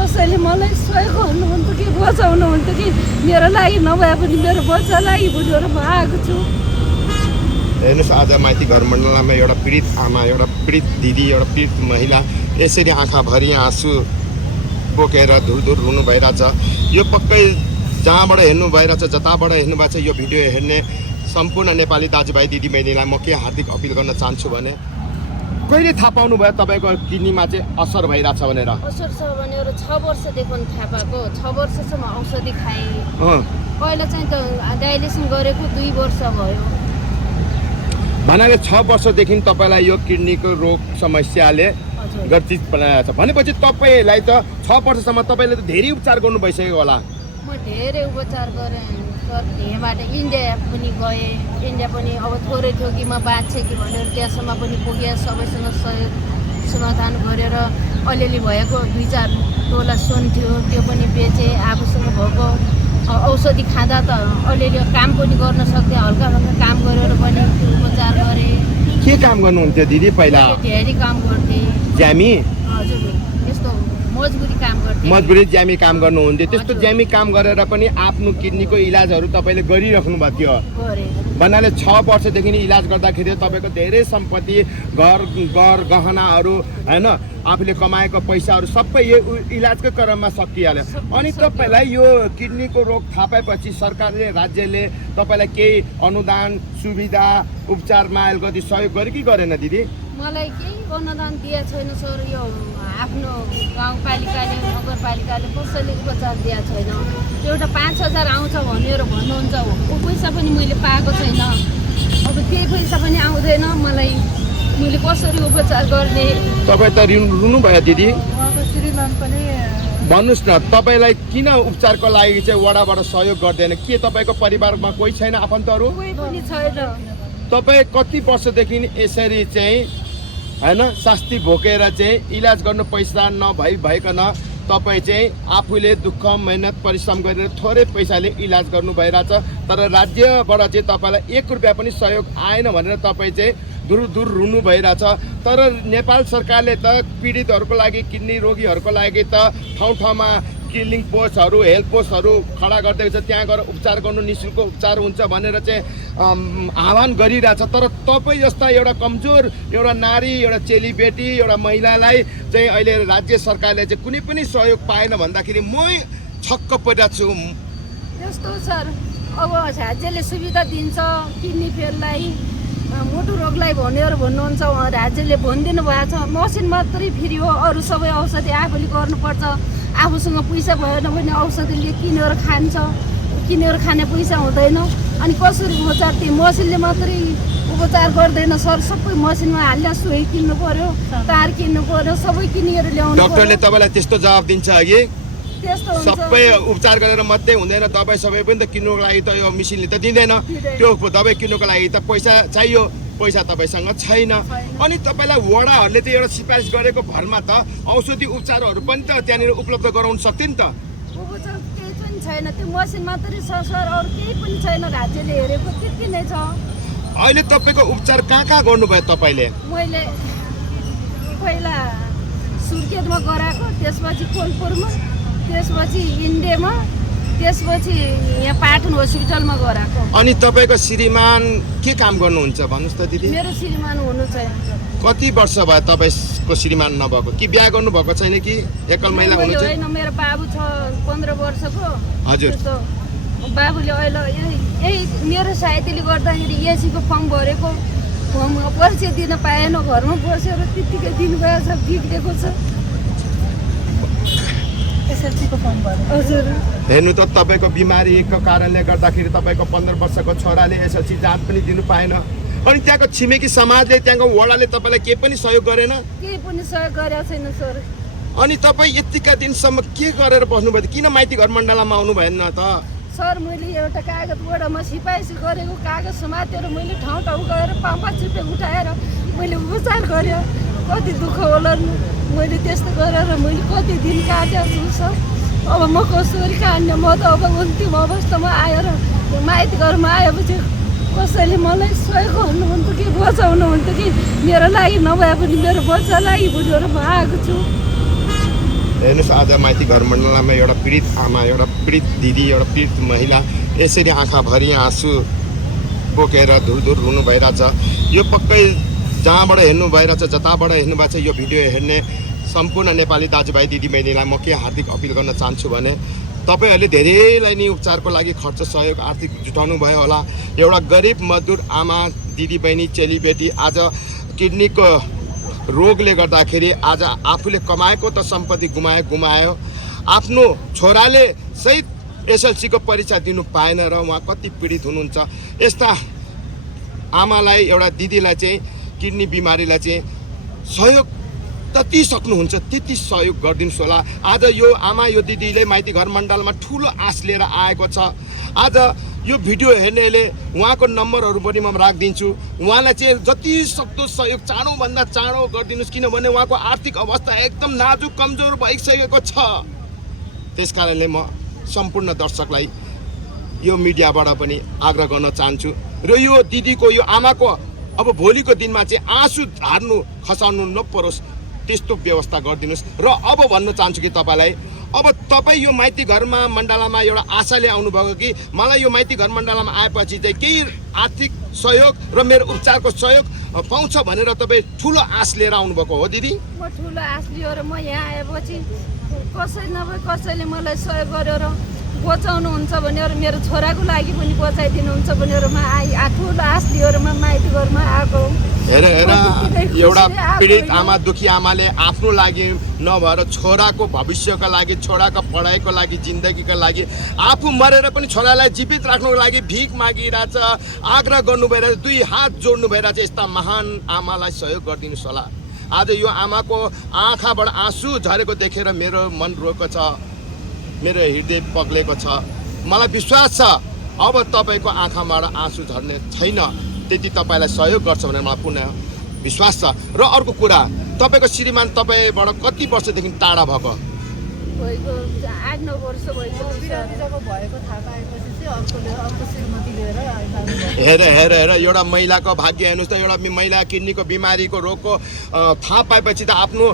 कसैले मलाई सहयोग गर्नुहुन्थ्यो कि बचाउनुहुन्थ्यो कि मेरो लागि नभए पनि मेरो बच्चा लागि बुझेर म आएको छु। हेर्नुहोस्, आज माइती घर मण्डलमा एउटा पीडित आमा, एउटा पीडित दिदी, एउटा पीडित महिला यसरी आँखाभरि आँसु बोकेर धुर रुनु भइरहेछ। यो पक्कै जहाँबाट हेर्नु भइरहेछ, जताबाट हेर्नु भएको छ यो भिडियो हेर्ने सम्पूर्ण नेपाली दाजुभाइ दिदीबहिनीलाई म के हार्दिक अपिल गर्न चाहन्छु भने कहिले थाहा पाउनु भयो तपाईँको किडनीमा चाहिँ असर भइरहेछ भनेर? असर छ भनेर 6 वर्षदेखि थाहा पाएको। 6 वर्षसम्म औषधि खाएँ। पहिला चाहिँ त डायलिसिस गरेको 2 वर्ष भयो। भन्नाले 6 वर्षदेखि तपाईँलाई यो किडनीको रोग समस्याले गर्चित बनाएको छ भनेपछि तपाईँलाई त 6 वर्षसम्म तपाईँले त धेरै उपचार गर्नु भइसक्यो होला। म धेरै उपचार गरेँ सर। यहाँबाट इन्डिया पनि गएँ। इन्डिया पनि अब थोरै थियो कि म बाँच्छ कि भनेर त्यहाँसम्म पनि पुगेँ। सबैसँग सहयोग समाधान गरेर अलिअलि भएको 2-4 तोला सुन थियो त्यो पनि बेचेँ। आफूसँग भएको औषधि खाँदा त अलिअलि काम पनि गर्न सक्थेँ। हल्का हल्का काम गरेर पनि त्यो उपचार गरेँ। के काम गर्नुहुन्थ्यो दिदी पहिला? धेरै काम गर्थेँ। ज्यामी? हजुर, यस्तो मजबुरी काम गर्थेँ। मजबुरी ज्यामी काम गर्नुहुन्थ्यो। त्यस्तो ज्यामी काम गरेर पनि आफ्नो किडनीको इलाजहरू तपाईँले गरिराख्नु भएको थियो भन्नाले 6 वर्षदेखि इलाज गर्दाखेरि तपाईँको धेरै सम्पत्ति, घर गहनाहरू होइन, आफूले कमाएको पैसाहरू सबै यो इलाजको क्रममा सकिहाल्यो। अनि तपाईँलाई यो किडनीको रोग थाहा पाएपछि सरकारले, राज्यले तपाईँलाई केही अनुदान, सुविधा, उपचारमा अलिकति सहयोग गर्यो कि गरेन दिदी? मलाई केही अनुदान दिएको छैन सर। यो आफ्नो गाउँपालिकाले, नगरपालिकाले कसैले उपचार दिएको छैन। एउटा 5,000 आउँछ भनेर भन्नुहुन्छ, ऊ पैसा पनि मैले पाएको छैन। अब त्यही पैसा पनि आउँदैन मलाई। मैले कसरी उपचार गर्ने? तपाईँ त रुनु भयो दिदी। श्रीमान पनि भन्नुहोस् न, तपाईँलाई किन उपचारको लागि चाहिँ वडाबाट सहयोग गर्दैन? के तपाईँको परिवारमा कोही छैन, आफन्तहरू? कोही पनि छैन। तपाईँ कति वर्षदेखि यसरी चाहिँ होइन शास्ति भोकेर चाहिँ इलाज गर्नु पैसा भइकन तपाईँ चाहिँ आफूले दुःख, मेहनत, परिश्रम गरेर थोरै पैसाले इलाज गर्नु भइरहेछ, तर राज्यबाट चाहिँ तपाईँलाई 1 रुपियाँ पनि सहयोग आएन भनेर तपाईँ चाहिँ दूर रुनु भइरहेछ। तर नेपाल सरकारले त पीडितहरूको लागि, किडनी रोगीहरूको लागि त ठाउँमा किलिङ पोस्टहरू, हेल्थ पोस्टहरू खडा गरिदिएको छ। त्यहाँ गएर उपचार गर्नु, निःशुल्क उपचार हुन्छ भनेर चाहिँ आह्वान गरिरहेछ। तर तपाईँ जस्ता एउटा कमजोर एउटा नारी, एउटा चेलीबेटी, एउटा महिलालाई चाहिँ अहिले राज्य सरकारले चाहिँ कुनै पनि सहयोग पाएन भन्दाखेरि म छक्क परिरहेको छु। यस्तो सर, अब राज्यले सुविधा दिन्छ किडनी फेललाई, मुटु रोगलाई भनेर भन्नुहुन्छ। राज्यले भनिदिनु भएको छ मसिन मात्रै फ्री हो, अरू सबै औषधि आफूले गर्नुपर्छ। आफूसँग पैसा भएन भने औषधिले किनेर खान्छ, किनेर खाने पैसा हुँदैन। अनि कसरी उपचार? त्यो मसिनले मात्रै उपचार गर्दैन सर। सबै मसिनमा हाल्दा सुई किन्नु पर्यो, तार किन्नु पर्यो, सबै किनेर ल्याउनु। डाक्टरले तपाईँलाई त्यस्तो जवाब दिन्छ अघि? त्यस्तो सबै उपचार गरेर मात्रै हुँदैन, दबाई सबै पनि त किन्नुको लागि त यो मेसिनले त दिँदैन। त्यो दबाई किन्नुको लागि त पैसा चाहियो, पैसा तपाईँसँग छैन। अनि तपाईँलाई वडाहरूले चाहिँ एउटा सिफारिस गरेको भरमा त औषधि उपचारहरू पनि त त्यहाँनिर उपलब्ध गराउन सक्थ्यो नि त। उपचार केही पनि छैन, त्यो मसिन मात्रै छ सर, अरू केही पनि छैन। राज्यले हेरेको त्यति नै छ। अहिले तपाईँको उपचार कहाँ गर्नुभयो तपाईँले? मैले पहिला सुर्खेतमा गराएको, त्यसपछि कोलपुरमा, त्यसपछि इन्डियामा, त्यसपछि यहाँ पाटन हस्पिटलमा गराएको। अनि तपाईँको श्रीमान के काम गर्नुहुन्छ भन्नुहोस् त दिदी? मेरो श्रीमान हुनु छैन। कति वर्ष भयो तपाईँको श्रीमान नभएको? कि बिहा गर्नुभएको छैन कि एकल महिला हुनुहुन्छ? होइन, मेरो बाबु छ 15 वर्षको। हजुर। बाबुले अहिले यही मेरो सहायताले गर्दाखेरि एसीको फर्म भरेको, फर्म परिचय दिन पाएन, घरमा बसेर त्यत्तिकै दिनुभएको छ, बिग्रेको छ। एसएलसीको फर्म भरे। हजुर। हेर्नु त, तपाईँको बिमारीको कारणले गर्दाखेरि तपाईँको 15 वर्षको छोराले एसएलसी जाँच पनि दिनु पाएन। अनि त्यहाँको छिमेकी समाजले, त्यहाँको वडाले तपाईँलाई केही पनि सहयोग गरेन? केही पनि सहयोग गरेको छैन सर। अनि तपाईँ यतिका दिनसम्म के गरेर बस्नुभयो? किन माइती घर मण्डलमा आउनु भएन त? सर, मैले एउटा कागजबाट सिफारिस गरेको कागज समातेर मैले ठाउँ गएर 5-5 रुपियाँ उठाएर मैले उपचार गरेँ। कति दुःख होला, मैले त्यस्तो गरेर मैले कति दिन काटेको छु सर। अब म कसरी काट्ने? म त अब अन्तिम अवस्थामा आएर माइती घरमा आएपछि कसैले मलाई सहयोग गर्नुहुन्थ्यो कि बचाउनुहुन्थ्यो कि मेरो लागि नभए पनि मेरो बच्चा लागि बुझेर म आएको छु। हेर्नुहोस् आज माइती घर मण्डलमा एउटा पीडित आमा, एउटा पीडित दिदी, एउटा पीडित महिला यसरी आँखाभरि आँसु बोकेर धुरधुर रुनु भइरहेछ। यो पक्कै जहाँबाट हेर्नु भइरहेछ, जताबाट हेर्नु भएको छ यो भिडियो हेर्ने सम्पूर्ण नेपाली दाजुभाइ दिदीबहिनीलाई म के हार्दिक अपिल गर्न चाहन्छु भने तपाईँहरूले धेरैलाई नि उपचारको लागि खर्च सहयोग आर्थिक जुटाउनु भयो होला। एउटा गरिब मजदुर आमा, दिदीबहिनी, चेलीबेटी आज किडनीको रोगले गर्दाखेरि आज आफूले कमाएको त सम्पत्ति गुमायो। आफ्नो छोराले सही एसएलसीको परीक्षा दिनु पाएन र उहाँ कति पीडित हुनुहुन्छ। यस्ता आमालाई, एउटा दिदीलाई चाहिँ किडनी बिमारीलाई चाहिँ सहयोग जति सक्नुहुन्छ त्यति सहयोग गरिदिनुहोस् होला। आज यो आमा, यो दिदीले माइती घर मण्डलमा ठुलो आश लिएर आएको छ। आज यो भिडियो हेर्नेले उहाँको नम्बरहरू पनि म राखिदिन्छु। उहाँलाई चाहिँ जति सक्दो सहयोग चाँडोभन्दा चाँडो गरिदिनुहोस्, किनभने उहाँको आर्थिक अवस्था एकदम नाजुक कमजोर भइसकेको छ। त्यस कारणले म सम्पूर्ण दर्शकलाई यो मिडियाबाट पनि आग्रह गर्न चाहन्छु र यो दिदीको, यो आमाको अब भोलिको दिनमा चाहिँ आँसु झार्नु खसाउनु नपरोस् त्यस्तो व्यवस्था गरिदिनुहोस्। र अब भन्न चाहन्छु कि तपाईँलाई, अब तपाईँ यो माइती घरमा मण्डलामा एउटा आशाले आउनुभएको कि मलाई यो माइती घर मण्डलामा आएपछि चाहिँ केही आर्थिक सहयोग र मेरो उपचारको सहयोग पाउँछ भनेर तपाईँ ठुलो आश लिएर आउनुभएको हो दिदी? म ठुलो आश लिएर म यहाँ आएपछि कसै नभए कसैले मलाई सहयोग गरेर बचाउनुहुन्छ भनेर, मेरो छोराको लागि पनि बचाइदिनुहुन्छ भनेर म ठुलो आश लिएर म माइती घरमा आएको। हेर एउटा पीडित आमा, दुखी आमाले आफ्नो लागि नभएर छोराको भविष्यका लागि, छोराको पढाइको लागि, जिन्दगीका लागि आफू मरेर पनि छोरालाई जीवित राख्नुको लागि भिख मागिरहेछ, आग्रह गर्नु भइरहेछ, दुई हात जोड्नु भइरहेछ। यस्ता महान आमालाई सहयोग गरिदिनुहोस् होला। आज यो आमाको आँखाबाट आँसु झरेको देखेर मेरो मन रोएको छ, मेरो हृदय पग्लेको छ। मलाई विश्वास छ अब तपाईँको आँखाबाट आँसु झर्ने छैन, त्यति तपाईँलाई सहयोग गर्छ भनेर मलाई पुनः विश्वास छ। र अर्को कुरा, तपाईँको श्रीमान तपाईँबाट कति वर्षदेखि टाढा भएको? 8-9 वर्ष भएको। हेर एउटा महिलाको भाग्य हेर्नुहोस् त। एउटा महिला किडनीको बिमारीको रोगको थाहा पाएपछि त आफ्नो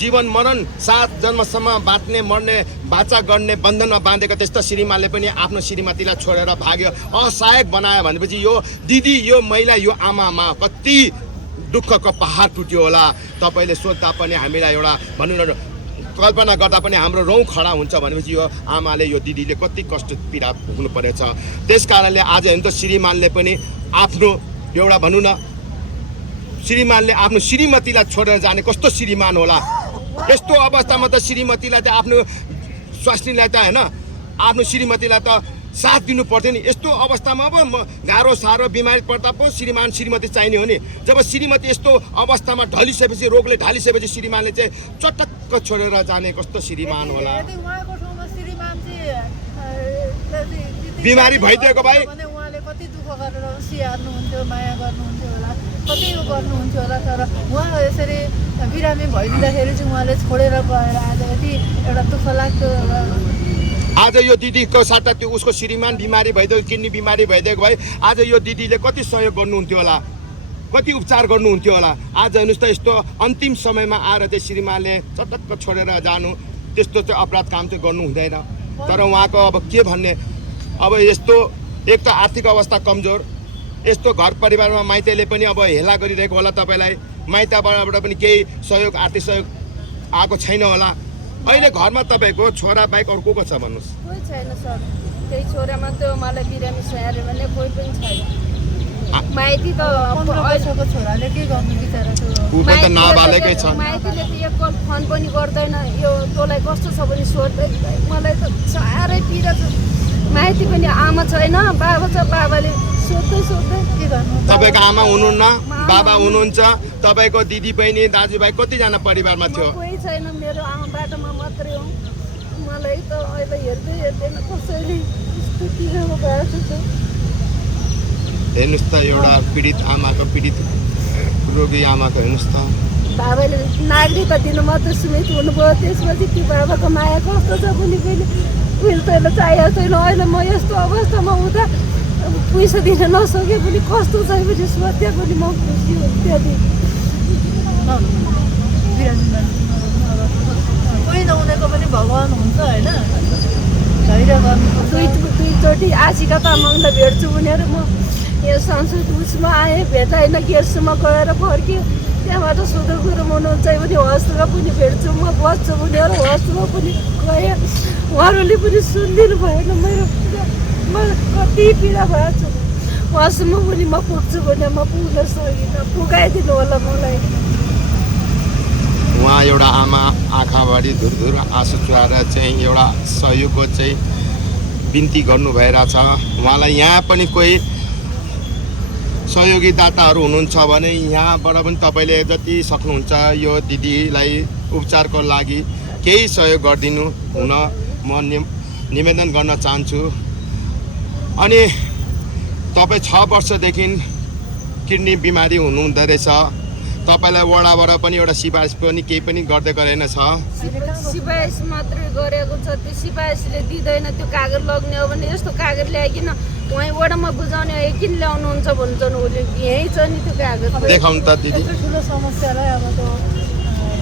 जीवन मरण 7 जन्मसम्म बाँच्ने मर्ने बाचा गर्ने बन्धनमा बाँधेको त्यस्ता श्रीमानले पनि आफ्नो श्रीमतीलाई छोडेर भाग्य असहायक बनायो भनेपछि यो दिदी, यो महिला, यो आमामा कति दुःखको पहाड टुट्यो होला। तपाईँले सोध्दा पनि हामीलाई एउटा भनौँ न कल्पना गर्दा पनि हाम्रो रौँ खडा हुन्छ भनेपछि यो आमाले, यो दिदीले कति कष्ट पीडा भोग्नु परेछ। त्यस कारणले आज हेर्नु त श्रीमानले पनि आफ्नो एउटा भनौँ न श्रीमानले आफ्नो श्रीमतीलाई छोडेर जाने कस्तो श्रीमान होला। यस्तो अवस्थामा त श्रीमतीलाई त आफ्नो स्वास्नीलाई त होइन, आफ्नो श्रीमतीलाई त साथ दिनु पर्थ्यो नि। यस्तो अवस्थामा अब गाह्रो साह्रो बिमारी पर्दा पो श्रीमान श्रीमती चाहिने हो नि। जब श्रीमती यस्तो अवस्थामा ढलिसकेपछि, रोगले ढालिसकेपछि श्रीमानले चाहिँ चटक्क छोडेर जाने कस्तो श्रीमान होला। बिमारी भइदिएको भाइ उहाँले कति दुःख गरेर स्याहार्नुहुन्थ्यो, माया गर्नुहुन्थ्यो होला, कति गर्नुहुन्थ्यो होला। तर उहाँ यसरी बिरामी भइदिँदाखेरि चाहिँ उहाँले छोडेर गएर आज यति एउटा दुःख लाग्दो। आज यो दिदीको साथमा त्यो उसको श्रीमान बिमारी भइदियो, किडनी बिमारी भइदिएको भए आज यो दिदीले कति सहयोग गर्नुहुन्थ्यो होला, कति उपचार गर्नुहुन्थ्यो होला। आज हेर्नुहोस् त यस्तो अन्तिम समयमा आएर चाहिँ श्रीमानले चटक्क छोडेर जानु, त्यस्तो चाहिँ अपराध काम चाहिँ गर्नु हुँदैन। तर उहाँको अब के भन्ने, अब यस्तो एक त आर्थिक अवस्था कमजोर, यस्तो घर परिवारमा माइतीले पनि अब हेला गरिरहेको होला। तपाईँलाई माइतबाट पनि केही सहयोग, आर्थिक सहयोग आएको छैन होला। अहिले घरमा तपाईँको छोरा बाहेक अरू को छ भन्नुहोस्? कोही छैन सर, त्यही छोरा मात्रै हो मलाई बिरामी स्याहार्यो भने, कोही पनि छैन। माइती त वर्षको छोराले के गर्नु बिचरा, ऊ त नाबालेकै छ। माइतीले त एक कल फोन पनि गर्दैन, यो तँलाई कस्तो छ भने सोध्दै। मलाई त साह्रै पीडा छ। माइती पनि आमा छैन, बाबा छ, बाबाले सोध्दै के गर्नु। तपाईँको आमा हुनुहुन्न, बाबा हुनुहुन्छ, तपाईँको दिदी बहिनी दाजुभाइ कतिजना परिवारमा थियो? कोही छैन, मेरो आमा बाटोमा मात्रै हो। मलाई त अहिले हेर्दैन कसैले, यस्तो किनेको भएको छ। हेर्नुहोस् त एउटा पीडित आमाको, पीडित रोगी आमाको हेर्नुहोस् त। बाबाले नागरिकता दिनु मात्रै सीमित हुनुभयो, त्यसपछि त्यो बाबाको माया कस्तो छ भने उहिले त चाहिएको छैन। अहिले म यस्तो अवस्थामा हुँदा पैसा दिन नसके पनि कस्तो छ भने सोध्या पनि म खुसी हुन्थ्यो। कोही नहुँदा भनेको पनि भगवान् हुन्छ होइन, धैर्य गर्नुपर्छ। दुईचोटि आशिका तामाङलाई भेट्छु भनेर म यहाँ संसद उसमा आएँ, भेटाइन गेस्टमा गएर फर्केँ। त्यहाँबाट सुदूर गुरुङ हुनुहुन्छ भने हस्टमा पनि भेट्छु म बस्छु भनेर हस्टमा पनि गएँ। उहाँहरूले पनि सुनिदिनु भएन मेरो कुरा। म कति पीडा भएको छु। उहाँसम्म पनि म पुग्छु भने म पुग्न सकिनँ। पुगाइदिनु होला मलाई। उहाँ एउटा आमा आँखाभरि धुरधुर आँसु चुहाएर चाहिँ एउटा सहयोगको चाहिँ बिन्ती गर्नु भइरहेछ। उहाँलाई यहाँ पनि कोही सहयोगी दाताहरू हुनुहुन्छ भने यहाँबाट पनि तपाईँले जति सक्नुहुन्छ यो दिदीलाई उपचारको लागि केही सहयोग गरिदिनु हुन म निवेदन गर्न चाहन्छु। अनि तपाईँ 6 वर्षदेखि किडनी बिमारी हुनुहुँदो रहेछ। तपाईँलाई वडाबाट पनि एउटा सिफारिस पनि केही पनि गर्दै गरेन छ। सिफारिस मात्रै गरेको छ। त्यो सिफारिसले दिँदैन। त्यो कागज लग्ने हो भने यस्तो कागज ल्याइकन उहाँ वडामा बुझाउने हो किन ल्याउनुहुन्छ भन्छन्। उसले यहीँ छ नि त्यो कागज। देखाउनु त दिदी। यत्रो ठुलो समस्यालाई अब त्यो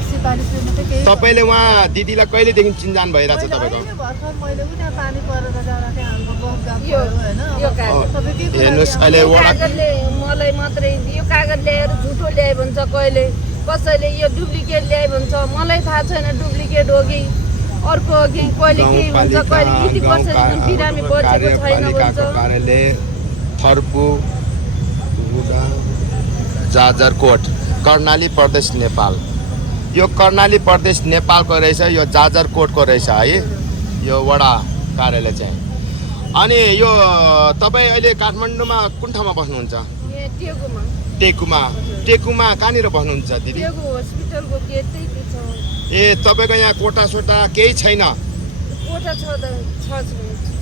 सिफारिसले मात्रै केही। तपाईँले उहाँ दिदीलाई कहिलेदेखि चिन्जान भइरहेछ तपाईँको? भर्खर मैले पनि त्यहाँ पानी परेर जाँदा त्यहाँ हाम्रो बस गएको यो होइन। यो कागज तपाईँ के कुरा हेर्नुहोस् गर्नु? अहिले वडा कागजले मलाई मात्रै यो कागज ल्याएर झुटो ल्याए भन्छ। कहिले कसैले यो डुप्लिकेट ल्याए भन्छ। मलाई थाहा छैन डुप्लिकेट हो कि अर्को हो कि। कहिले के भन्छ, कहिले यति वर्षदेखि बिरामी बचेको छैन भन्छ। कार्यालय थर्पु जाजरकोट कर्णाली प्रदेश नेपाल। यो कर्णाली प्रदेश नेपालको रहेछ। यो जाजरकोटको रहेछ है यो वडा कार्यालय चाहिँ। अनि यो तपाईँ अहिले काठमाडौँमा कुन ठाउँमा बस्नुहुन्छ? यहाँ टेकुमा। टेकुमा कहाँनिर बस्नुहुन्छ दिदी? टेकु हस्पिटलको गेटै छ। ए तपाईँको यहाँ कोठा सोटा केही छैन? कोठा छ त छ।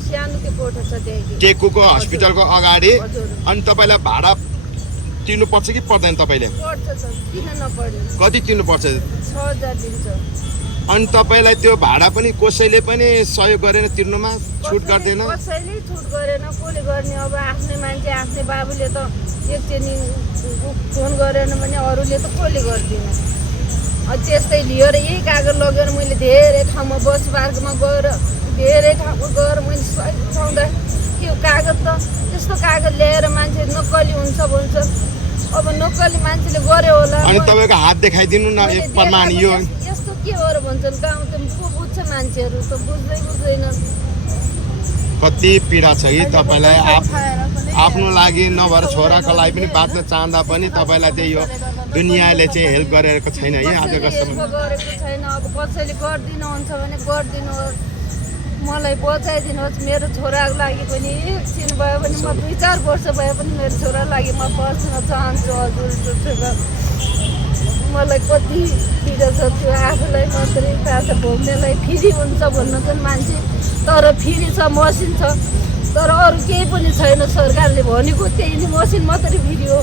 सानो त्यो कोठा छ त्यहाँ। टेकुको हस्पिटलको अगाडि। हजुर। अनि तपाईँलाई भाडा तिर्नुपर्छ कि पर्दैन? तपाईँले पर्छ छ, किन नपर्यो। कति तिर्नुपर्छ? 6000 दिन्छ। अनि तपाईँलाई त्यो भाडा पनि कसैले पनि सहयोग गरेन तिर्नुमा? छुट गर्दैन? कसैले छुट गरेन। कसले गर्ने अब? आफ्नै मान्छे आफ्नै बाबुले त एकचोटि फोन गरेन भने अरूले त कसले गर्दिन। त्यस्तै लिएर यही कागज लगेर मैले धेरै ठाउँमा बस पार्कमा गएर धेरै ठाउँमा गएर मैले सही बुझाउँदा यो कागज त त्यस्तो कागज ल्याएर मान्छे नक्कली हुन्छ भन्छ। अब नक्कली मान्छेले गर्यो होला। अनि तपाईँको हात देखाइदिनु न एक प्रमाण यो। यस्तो के हो र भन्छन्। गाउँ त को बुझ्छ मान्छेहरू त बुझ्दैनन्। कति पीडा छ कि तपाईँलाई आफ्नो लागि नभएर छोराको लागि पनि बाँच्न चाहँदा पनि तपाईँलाई चाहिँ यो दुनियाँले चाहिँ हेल्प गरेको छैन है आजको समय। गरेको छैन। अब कसैले गरिदिनुहुन्छ भने गरिदिनुहोस्। मलाई बचाइदिनुहोस्। मेरो छोराको लागि पनि एकछिन भयो भने म 2-4 वर्ष भए पनि मेरो छोराको लागि म बस्न चाहन्छु। हजुर मलाई कति पीडा छ त्यो आफूलाई मात्रै थाहा छ। भोग्नेलाई फ्री हुन्छ भन्नु चाहिँ मान्छे, तर फ्री छ मसिन छ, तर अरू केही पनि छैन। सरकारले भनेको त्यही नै मसिन मात्रै फ्री हो।